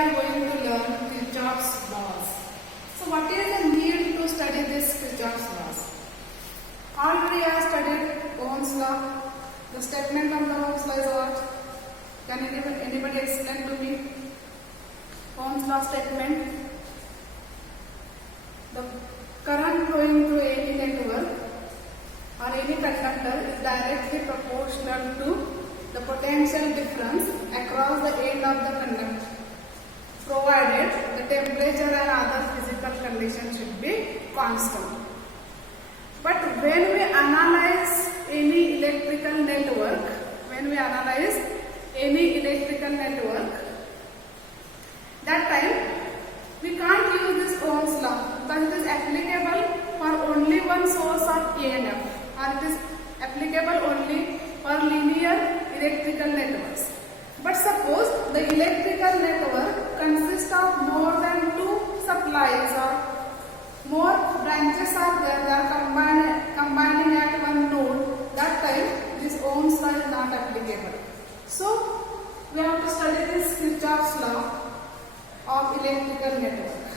are going to learn Kirchhoff's laws. So what is the need to study this Kirchhoff's laws? Already I studied Ohm's law. The statement of the Ohm's law is what? Can anybody explain to me? Ohm's law statement. The current flowing through any network or any conductor is directly proportional to the potential difference across the end of the conductor, provided the temperature and other physical conditions should be constant. But when we analyze any electrical network, that time we can't use this Ohm's law because it is applicable for only one source of EMF, or it is applicable only for linear electrical networks. But suppose the electrical network consists of more than two supplies or more branches are there, they are combining at one node, that time this Ohm's law is not applicable. So we have to study this Kirchhoff's law of electrical network.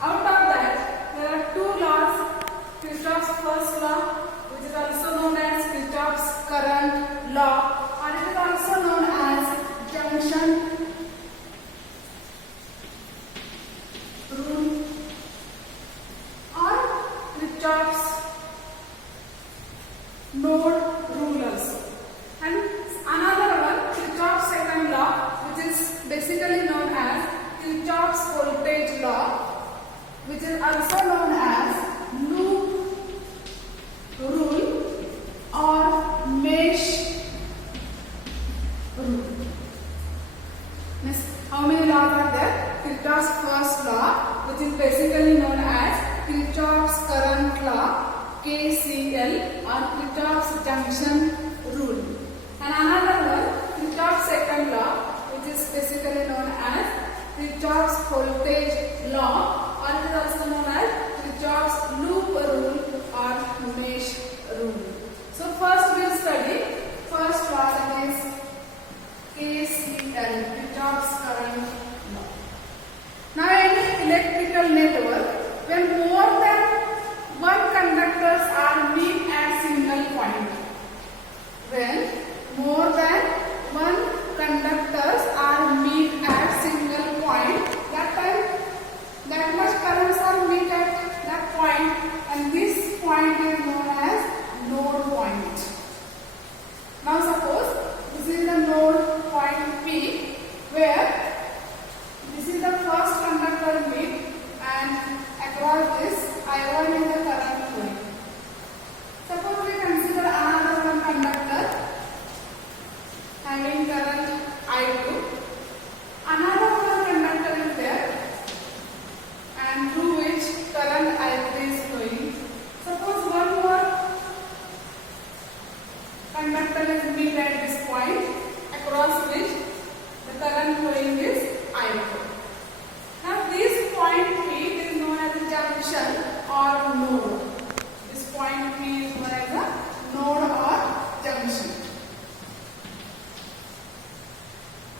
Out of that, there are two laws. Kirchhoff's first law, which is also known as Kirchhoff's current law, or it is also known as junction rule, or Kirchhoff's node rule also. And another one, Kirchhoff's second law, which is basically known as Kirchhoff's voltage law, which is also known as loop rule or mesh rule. Means how many laws are there? Kirchhoff's first law, which is basically known as Kirchhoff's current law, KCL, or Kirchhoff's junction rule. And another one, Kirchhoff's second law, which is basically known as Kirchhoff's voltage law, or it is also known as Kirchhoff's loop rule or mesh rule. So first we will study first law, that is KCL, Kirchhoff's current law. Now in an electrical network, when more than one conductors are meet at single point, when more than one conductors are meet at single point, that time that much currents are meet at that point, and this point is known as node point. Now suppose this is the node point P, where this is the first conductor meet, and across this I1 is the current flowing. Suppose we consider another one conductor having current I2. Another one conductor is there, and through which current I3 is flowing. Suppose one more conductor is meet at this point, across which the current flowing is I4. Now this point P is known as a junction or node. This point P is known as a node or junction.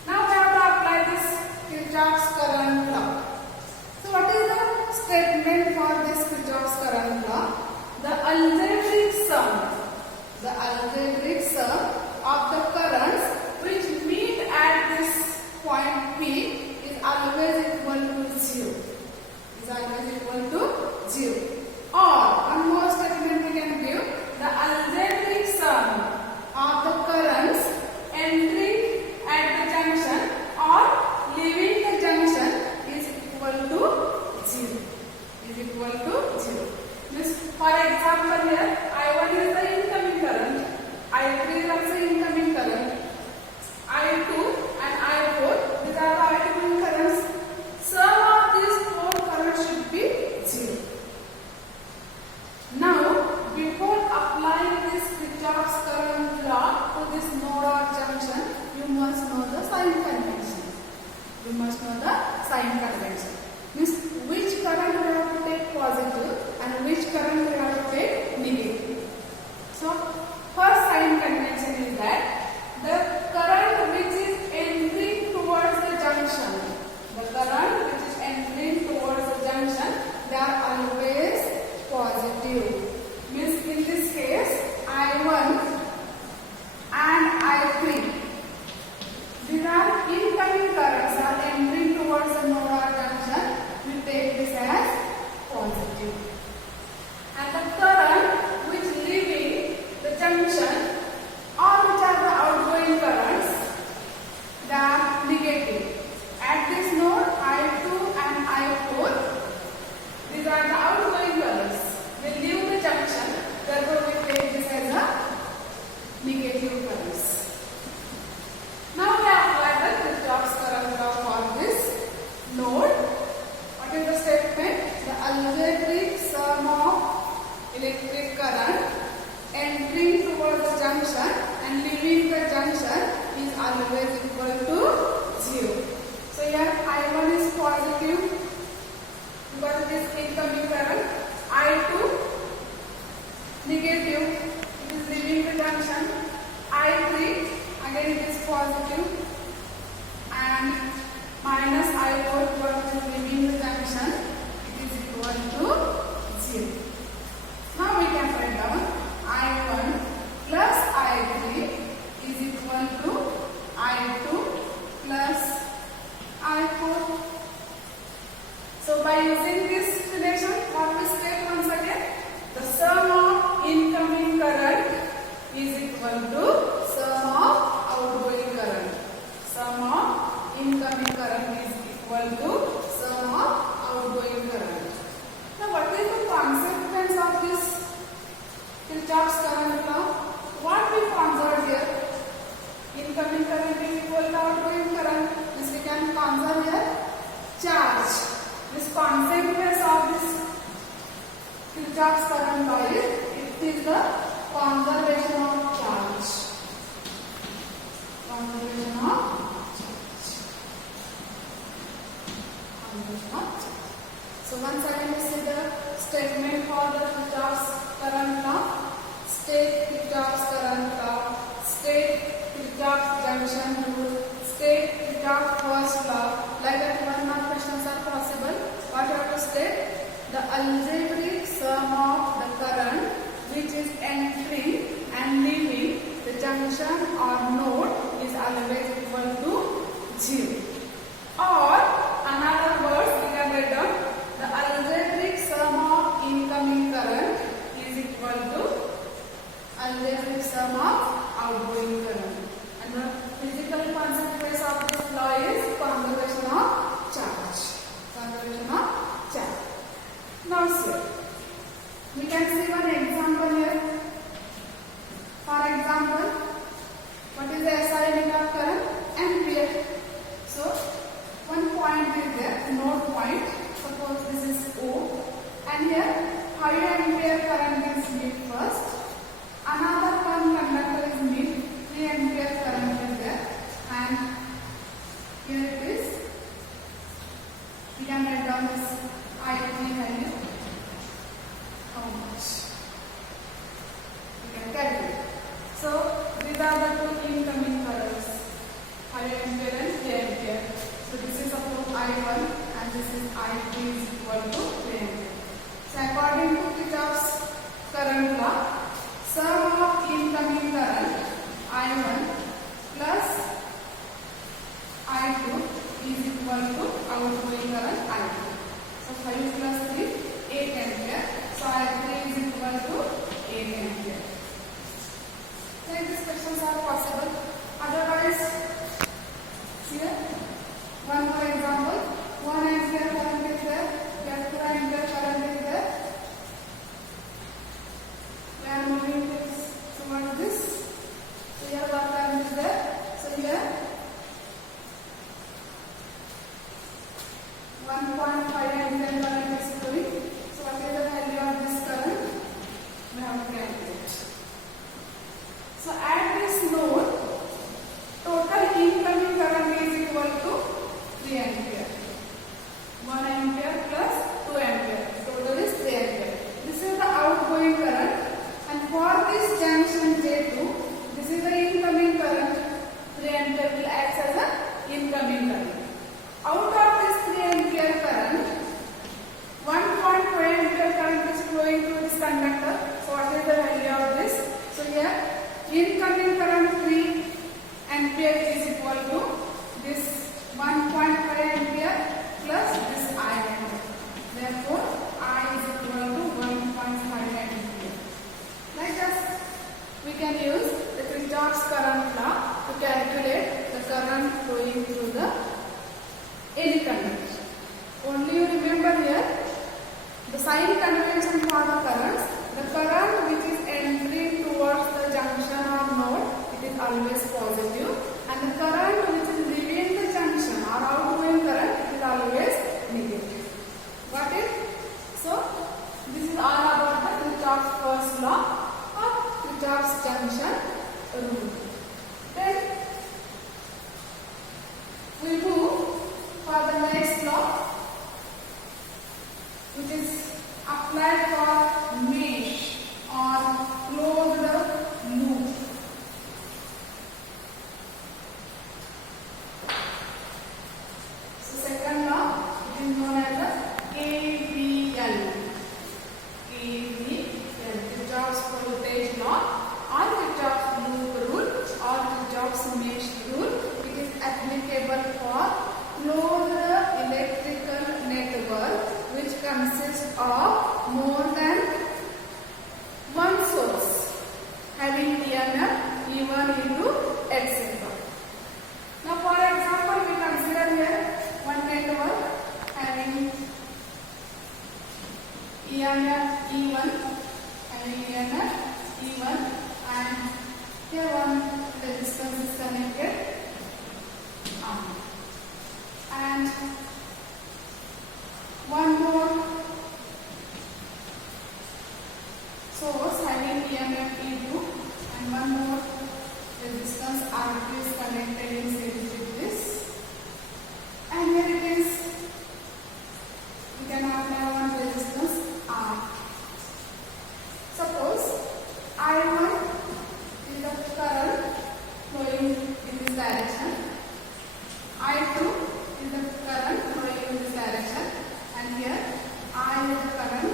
Now we have to apply this Kirchhoff's current law. So what is the statement for this Kirchhoff's current law? The algebraic sum of the currents which meet at this point P is always equal to 0. Or one more statement we can give: the algebraic sum of the currents entering at the junction or leaving the junction is equal to 0. Means, for example, here incoming currents are entering towards the node or junction, we take this as positive. And the current which leaving the junction or which are the outgoing currents, they are negative. At this node I2 and I4, these are the outgoing currents. They leave the junction, therefore we take this as a negative currents. Now we apply the Kirchhoff's current law for this node. What is the statement? The algebraic sum of electric current entering towards the junction and leaving the junction is always equal to 0. So here I1 is positive because it is incoming current, I2 negative, it is leaving the junction, I3 again it is positive, and minus I4 because it is leaving the junction, it is equal to 0. Now we can write down I1 plus I3 is equal to I2 plus I4. So by using this relation, what we state once again? The sum of incoming current is equal to sum of outgoing current. Sum of incoming current is equal to sum of outgoing current. Now what is the consequence of this Kirchhoff's current law? What we conserve here? Incoming current is equal to outgoing current. This we can conserve here. Charge. This consequence of this Kirchhoff's current law is it is the conservation of charge. Conservation of charge. Conservation of charge. So once again we see the statement for the Kirchhoff's current law. State Kirchhoff's current law. State Kirchhoff's junction rule. State Kirchhoff's first law. Like that, one more questions are possible. What you have to state? The algebraic sum of the current which is entering and leaving the junction or node is always equal to 0. Or another word we can write down, the algebraic sum of incoming current is equal to algebraic sum of outgoing current. And the physical consequence of this law is conservation of charge. Conservation of charge. Now sir, we can see one example here. For example, what is the SI limit of current? Ampere. So one point is there, node point. Suppose this is O, and here 5 ampere current is meet first. Another one conductor is meet, 3 ampere current is there, and here it is. We can write down this I3 value. How much? We can calculate. So these are the two incoming currents, 5 ampere and 3 ampere. So this is suppose I1 and this is I3 is equal to 3 ampere. So according to Kirchhoff's current law, sum of incoming current I1 plus I2 is equal to outgoing current I2. So 5 plus 3, 8 ampere. So I3 is equal to 8 ampere. Like these questions are possible. Otherwise, here, one more example. 1 ampere current is there. Here 2 ampere current is there. We are moving towards this. So here what current is there. So here 1.5 ampere current is flowing. So what is the value of this current? We have to calculate. So at this node, total incoming current is equal to 3 ampere. 1 ampere plus 2 ampere. Total is 3 ampere. This is the outgoing current. And for this junction J2, this is the incoming current. 3 ampere will act as an incoming current. Out of this 3 ampere current, applied for mesh or closed loop. So second law, it is known as the KVL. KVL, Kirchhoff's voltage law, or Kirchhoff's loop rule, or Kirchhoff's mesh rule. It is applicable for closed electrical network which consists of more than one source having EMF, E1, E2, etc. Now for example, we consider here one network having EMF E1, and here one resistance is connected and one more source having EMF E2 and one more resistance R2 is connected in series with this, and here it is, we can apply one resistance R. Suppose I1 is the current flowing in this direction, I2 is the current flowing in this direction, and here I is the current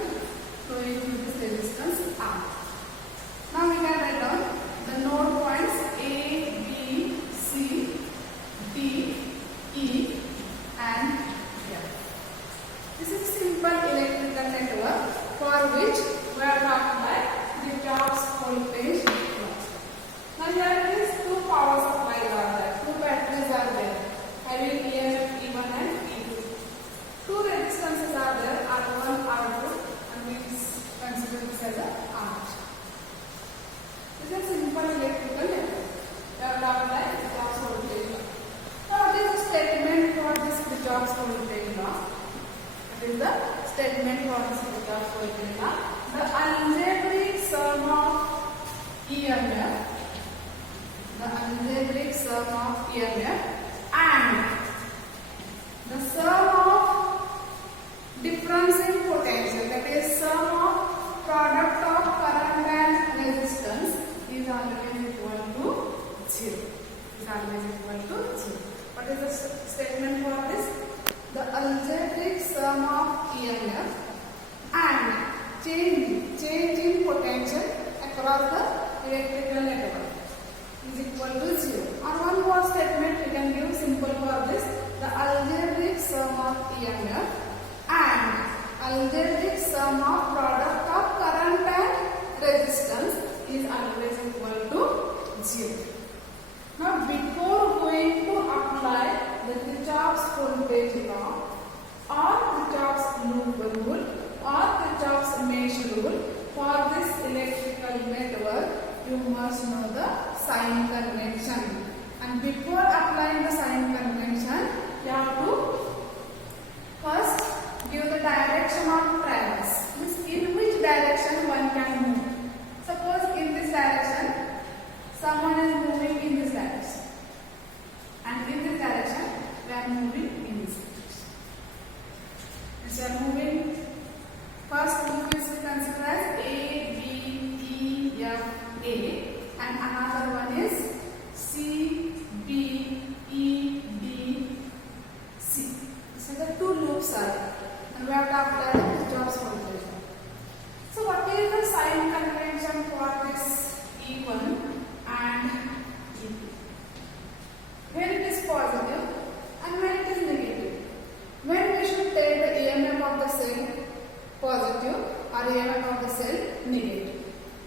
flowing through this resistance R. Now we can write down the node points A, B, C, D, E and F. This is simple electrical network for which we are talking about Kirchhoff's voltage law. Now here it is, two power supplies are there, two batteries are there having EMF E1 and E2. Two resistances are there, R1, R2, and we consider this as a R. This is a simple electrical network. We are talking about Kirchhoff's voltage law. Now what is the statement for this Kirchhoff's voltage law? What is the statement for this Kirchhoff's voltage law? The algebraic sum of EMF, and the sum of difference in potential, that is sum of product of current and resistance, is always equal to 0. What is the statement for this? The algebraic sum of EMF and change in potential across the electrical network is equal to 0. Or one more statement we can give simple for this. The algebraic sum of EMF and algebraic sum of product of current and resistance is always equal to 0. Now before going to apply the Kirchhoff's voltage law or Kirchhoff's loop rule or Kirchhoff's mesh rule for this electrical network, you must know the sign convention. And before applying the sign convention, you have to first give the direction of traverse. Means in which direction one can move. Suppose in this direction, someone is moving in this direction. And in this direction, we are moving in this direction. As we are moving, first loop is considered as A, B, E, F, A, and another one is C, B, E, D, C. So the two loops are there, and we have to apply the Kirchhoff's voltage law. So what is the sign convention for this E1 and E2? When it is positive and when it is negative. When we should take the EMF of the cell positive or EMF of the cell negative.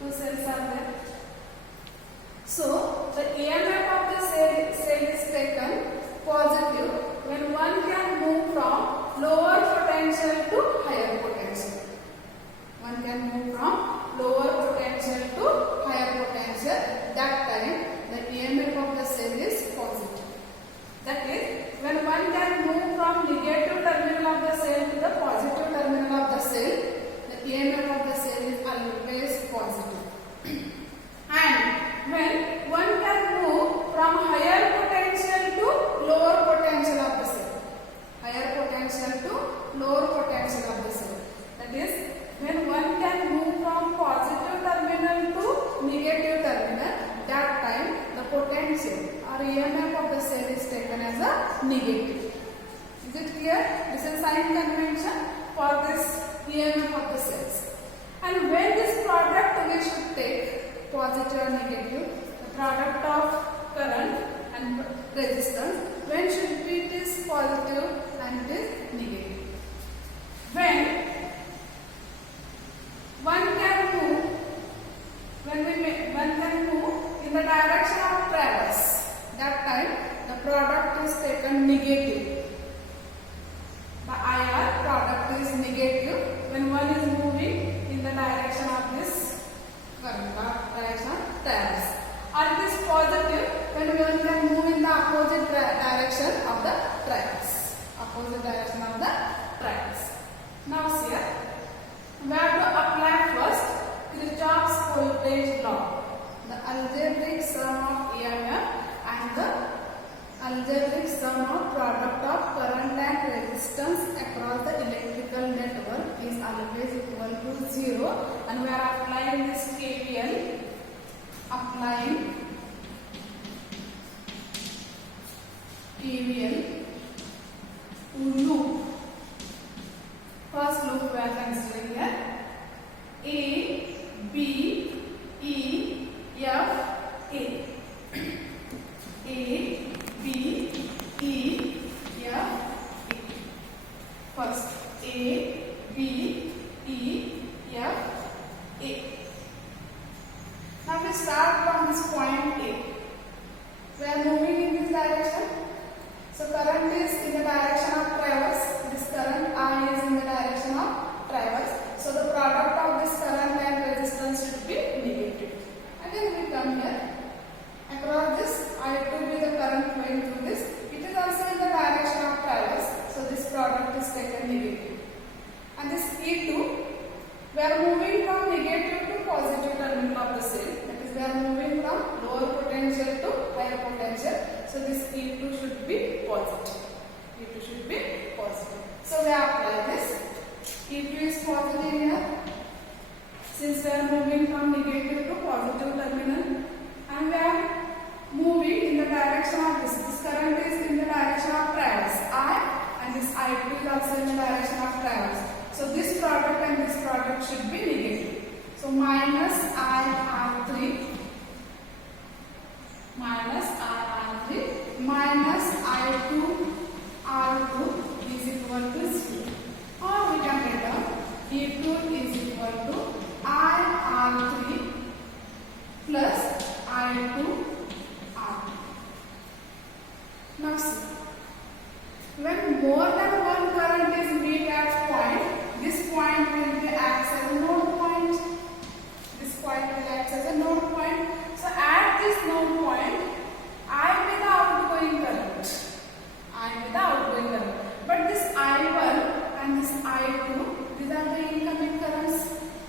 Two cells are there. So the EMF of the cell is taken positive when one can move from lower potential to higher potential. One can move from lower potential to higher potential. That time the EMF of the cell is positive. That is, when one can move from negative terminal of the cell to the positive terminal of the cell, the EMF of the cell is always positive. And when one can move from higher potential to lower potential of the cell, higher potential to lower potential of the cell. That is, when one negative. Is it clear? This is sign convention for this EMF of the cells. And when this product we should take positive or negative, the product of current and resistance, when should be it is positive and it is negative. When one can move, one can move in the direction of traverse, that time the product is taken negative. The IR product is negative when one is moving in the direction of this current, direction of traverse. Or it is positive when one can move in the opposite direction of the traverse. Opposite direction of the traverse. Now see here, we have to apply first Kirchhoff's voltage law, the algebraic sum of EMF and the algebraic sum of product of current and resistance across the electrical network is always equal to 0, and we are applying this KVL, applying KVL to loop. First loop we are considering here A, B, E, F, A. A, B, E, F, A. First A, B, E, F, A. Now we start from this point A. We are moving in this direction. So current is in the direction of traverse. This current I is in the direction of traverse. So the product of this current and resistance should be negative. Again we come here. Across this I2 will be the current flowing through this. It is also in the direction of traverse. So this product is taken negative. And this E2, we are moving from negative to positive terminal of the cell. That is, we are moving from lower potential to higher potential. So this E2 should be positive. E2 should be positive. So we apply this. E2 is positive here. Since we are moving from negative to positive terminal, and we are moving in the direction of this. This current is in the direction of traverse I, and this I2 is also in the direction of traverse. So this product and this product should be negative. So minus IR3 minus I2 R2 is equal to 0. Or we can get down E2 is equal to IR3 plus I2 R2. Now see, when more than one current is meet at point, this point will be acts as a node point. This point will act as a node point. So at this node point, I am with the outgoing current. I am with the outgoing current. But this I1 and this I2, these are the incoming currents.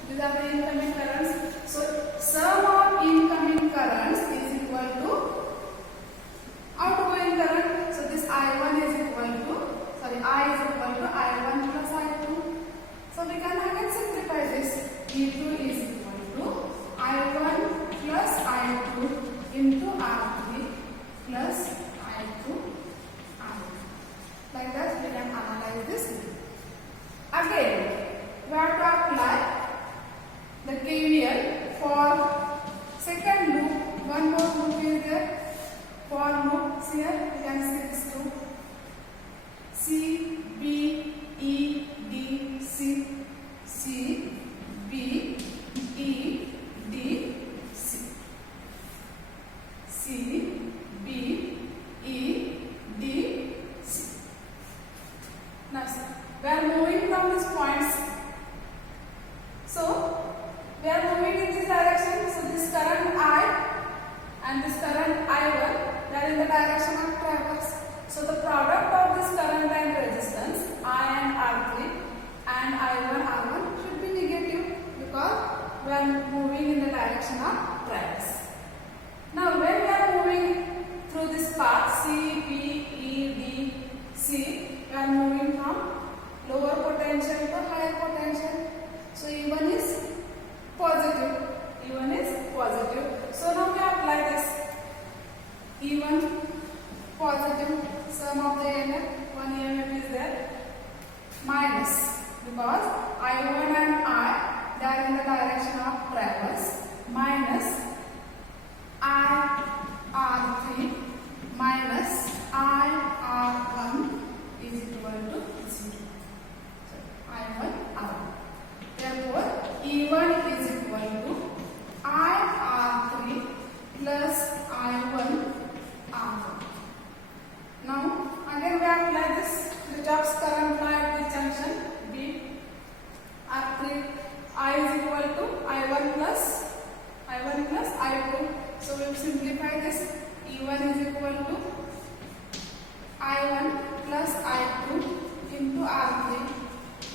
These are the incoming currents. So sum of incoming currents is equal to outgoing current. So this I1 is equal to, I is equal to I1 plus I2. So we can again simplify this. E2 is equal to I1 plus I2 into R3 plus I2 R3. Like that we can analyze this. Again, we have to apply the KVL for second loop. One more loop is there. For loops here, we can see this loop. C, B, E, D, C. C, B, E, D, C. C, B, E, D, C. Now see, we are moving from this point C. So, we are moving in this direction. So, this current I and this current I1, they are in the direction of traverse. So, the product of this current and resistance, I and R3 and I1, R1 should be negative because we are moving in the direction of traverse. Now, when we are moving through this path C, B, E, D, C, we are moving from lower potential to higher potential. So, E1 is positive. E1 is positive. So, now we apply this. E1 positive. So, sum of the EMF, one EMF is there, minus, because I1 and I, they are in the direction of traverse, minus IR3 minus IR1 is equal to 0. So I1 R1. Therefore, E1 is equal to IR3 plus I1 R1. Now, again we apply this Kirchhoff's current law at this junction B. R3 I is equal to I1 plus I2. So we will simplify this. E1 is equal to I1 plus I2 into R3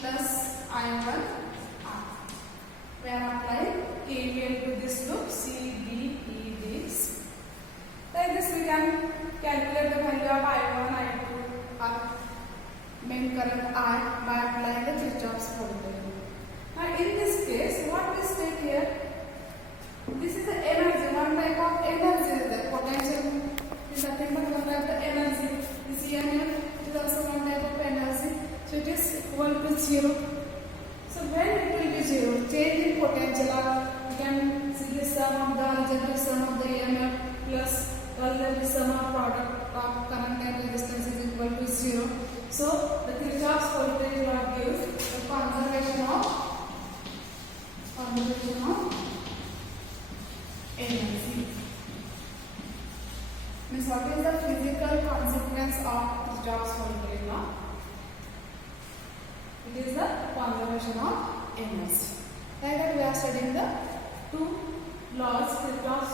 plus I1 R. We are applying KVL to this loop C, B, E, D. Like this we can calculate the value of I1, I2 or main current I by applying the Kirchhoff's voltage. Now in this case, what we state here, this is the energy, one type of energy is there. Potential is nothing but one type of energy. This EMF is also one type of energy. So it is equal to 0. So when it will be 0, change in potential, or you can see the sum of the algebraic sum of the EMF plus the algebraic sum of product of current and resistance is equal to 0. So the Kirchhoff's voltage law gives the conservation of energy. Means what is the physical consequence of Kirchhoff's voltage law? It is the conservation of energy. Like that we are studying the two laws, Kirchhoff's